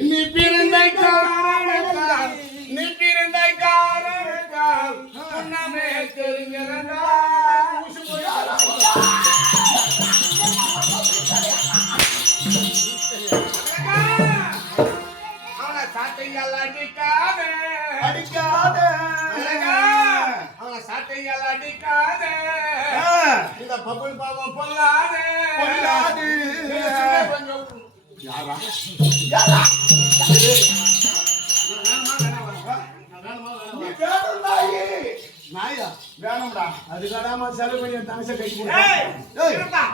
நீ பிறந்தை காரணத்தால் நீ பிறந்தை காரணத்தால் முன்னமே தெரிஞ்சிருந்தா அவனை சாட்டையால் அடிக்காத அடிக்காத அவனை சாட்டையால் அடிக்காத இந்த பபுள் பாவம் பொல்லாது பொல்லாது யாரா யாரா நாயா வேணும்டா அதுக்காடாம செலவு பண்ணி தனசை கட்டி கொடுத்தா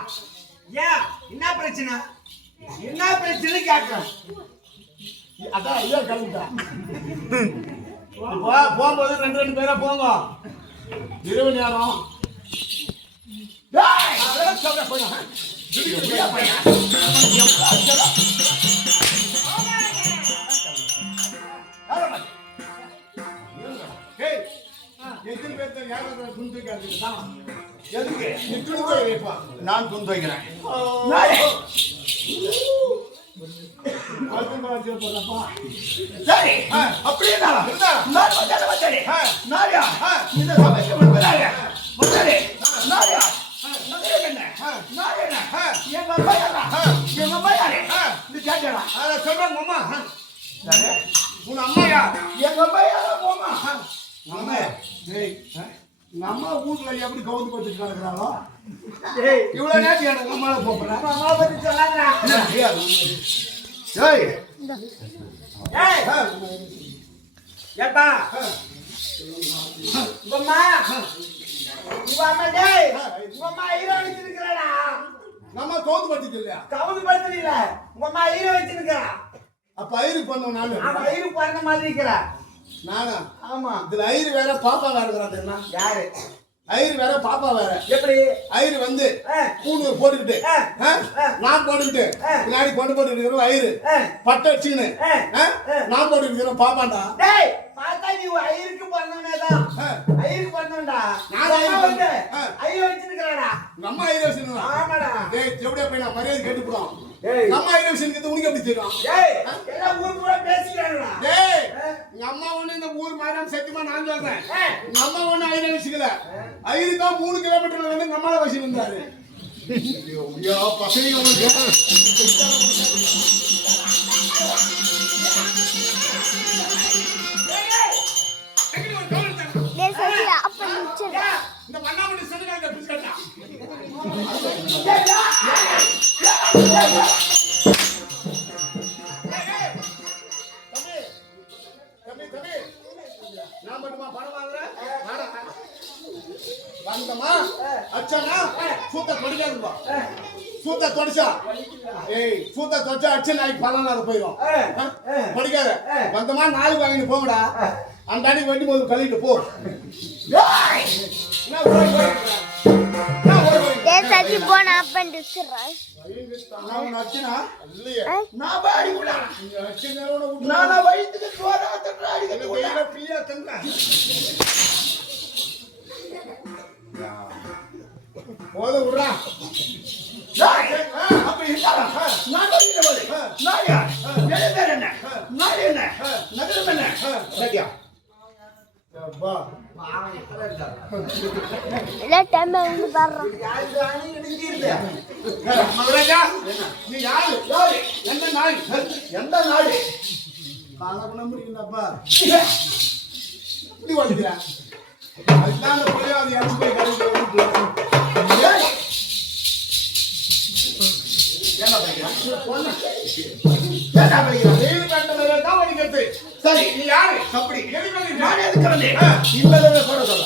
ஏன் என்ன பிரச்சனை என்ன பிரச்சனை கேட்கிறேன் அதான் ஐயா கிளம்பிட்டா போகும்போது ரெண்டு பேரா போங்க இரவு நேரம் நான் துணி வைக்கிறேன் சரி அப்படியே உன் அம்மாயா எங்க அம்மா நம்ம வீட்டுல எப்படி கவுந்து பட்டு கிடக்குறாளோ இவ்வளவு நேரம் எனக்கு அம்மாவை போறேன் அம்மா பத்தி சொல்லாங்க ஏப்பா உங்க அம்மா டேய் உங்க அம்மா ஹீரோ வச்சிருக்கறடா நம்ம கவுந்து பட்டு இல்லையா கவுந்து பட்டு இல்ல உங்க அம்மா ஹீரோ வச்சிருக்கா அப்ப ஐரு பண்ணோம் நானு அவ ஐரு பண்ண மாதிரி இருக்கற நானா ஆமா இதுல ஐரு வேற பாப்பா வேற இருக்கறாங்க யாரு ஐரு வேற பாப்பா வேற எப்படி ஐரு வந்து கூணு போட்டுக்கிட்டு நான் போட்டுக்கிட்டு பின்னாடி போட்டு இருக்கிறோம் ஐரு பட்டை அடிச்சுன்னு நான் போட்டு இருக்கிறோம் பாப்பாண்டா டேய் பாத்தா நீ ஐருக்கு பண்ணனேதான் ஐருக்கு பண்ணனடா நான் வந்து ஐரு வச்சிருக்கறடா நம்ம ஐரு வச்சிருக்கா ஆமாடா டேய் எப்படியே போய் நான் மரியாதை கேட்டு போறோம் நம்ம ஐரு வச்சிருக்கிறது உனக்கு எப்படி தெரியும் டேய் எல்லாம் ஊர் கூட பேசிக்கறாங்கடா டேய் நம்ம ஒண்ணு இந்த ஊர் மாறாம சத்தியமா நான் சொல்றேன் நம்ம ஒண்ணு ஐரு வச்சிக்கல ஐரு தான் 3 கிலோமீட்டர்ல வந்து நம்மள வச்சி வந்தாரு ஐயோ பசங்க உங்களுக்கு இந்த மண்ணாமணி சென்னையில பிஸ்கட்டா தம்பி நான் மட்டுமா பணம் வாங்குறேன் வந்தமா அச்சனா சூத்த தொடிக்காதுப்பா சூத்த தொடிச்சா சூத்த தொடிச்சா அச்ச நாளைக்கு பணம் போயிடும் படிக்காத வந்தமா நாளைக்கு வாங்கிட்டு போங்கடா அந்த அன்னைக்கு வண்டி போது கழிட்டு போ சச்சி போன அப்பன் டிஸ்கறாய் நான் அச்சனா இல்லையே நான் பாடி கூட அச்சனா நான் வயித்துக்கு சோறா தட்டறா அடிக்கு வெயில பியா தந்தா போது உறா அப்ப இல்லடா நான் வயில போடு நாயா வேற என்ன நாய் என்ன நகரம் என்ன சரியா அப்பா இல்ல டைம் வந்து பாறோம் மகராஜா நீ யாரு எந்த நாய் காலகுண முடியும்ப்பா இப்படி வலிக்கிறா அதுதான் புரியாது யாரும் போய் கரெக்ட் என்ன பையன் சரி நீ யாரு அப்படி நான் எதுக்கு வந்தேன் இப்ப கூட சொல்ல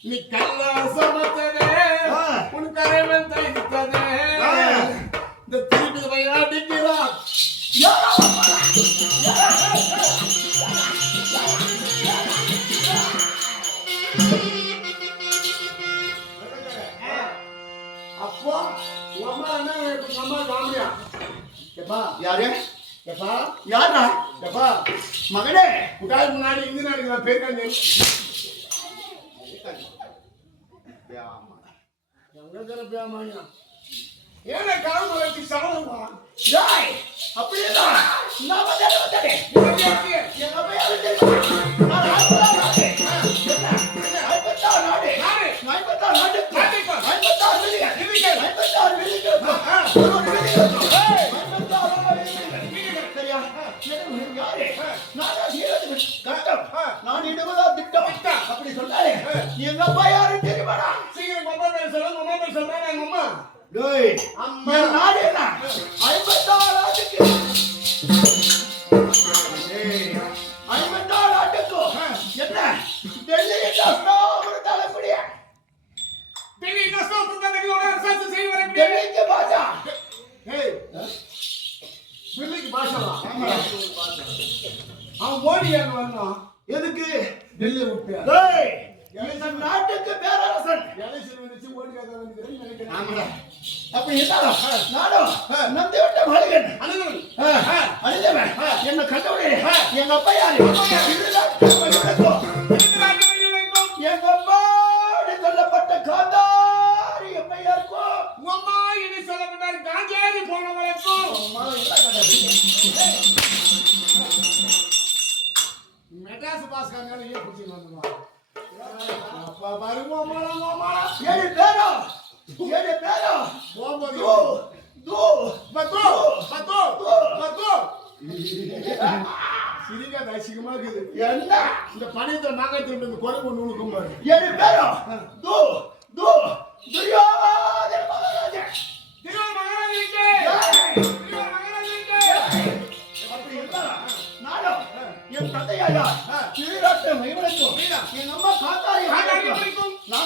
நீ கல்லா சமத்ததே உன் கரைவன் தைத்ததே இந்த திருப்பி விளையாடுகிறான் அப்போ உங்க அம்மா என்ன உங்க அம்மா காமியா எப்பா யாரு எப்பா யாரா எப்பா மகனே உட்காரு முன்னாடி இங்க நான் பேருக்காங்க ஏன காரணம் சாதமா அப்படியேதான் நாம தரவதே எங்க பையன் தெரியும் நான் ஆடுறானே ஐபத்தா நாடே ஐபத்தா நாடே ஐபத்தா வெளியே ஐபத்தா வெளியே சரியா யாரே நான் ஹீரோது கட்டம் நான் இடுவதா திட்டம் அப்படி சொன்னாரே எங்க அப்பா யாரு தெரியுமாடா சீக்கிரம் அம்மா பேர் சொல்றாங்க அம்மா டேய் அம்மா நாடேனா ஐம்பத்தாறாட்டுக்கு டேய் ஐம்பத்தாறாட்டுக்கு என்ன டெல்லி டஸ்டோ ஒரு தலைப்படியா டெல்லி டஸ்டோ புத்தகங்களோட அரசு செய்ய வர டெல்லிக்கு பாஷா ஏய் டெல்லிக்கு பாஷாவா ஆமா அவன் மோடியாங்க வந்தான் எதுக்கு டெல்லி விட்டு டேய் இந்த நாட்டுக்கு பேரரசன் எலெக்ஷன் வந்துச்சு ஓடியாக வந்துக்கிறேன்னு நினைக்கிறேன் ஆமாடா அப்ப என்னடா நானும் நந்தி விட்ட மாளிகன் அழுதவன் என்ன கண்டவனே எங்க அப்பா யாரு எங்க அப்பா சொல்லப்பட்ட காந்தாரி எப்பையா இருக்கும் உங்க அம்மா என்ன சொல்லப்பட்டாரு காஞ்சாரி போனவளுக்கும் மெட்ராஸ் பாஸ் காரங்க ஏன் புடிச்சு வந்துருவாங்க அப்பா பாருங்க மாமா ஏழு பேரா दो बतो சிரிக்கா தாசிகமா இருக்குது என்ன இந்த பணத்தை நாங்க திரும்ப இந்த கொலை கொண்டு உனக்கு பாரு ஏழு பேரா दो துரியோதன மகாராஜா அப்படி இருந்தா நானும் என் தந்தையாயா திருராட்ட மகிமனுக்கும் எங்க அம்மா காத்தாரி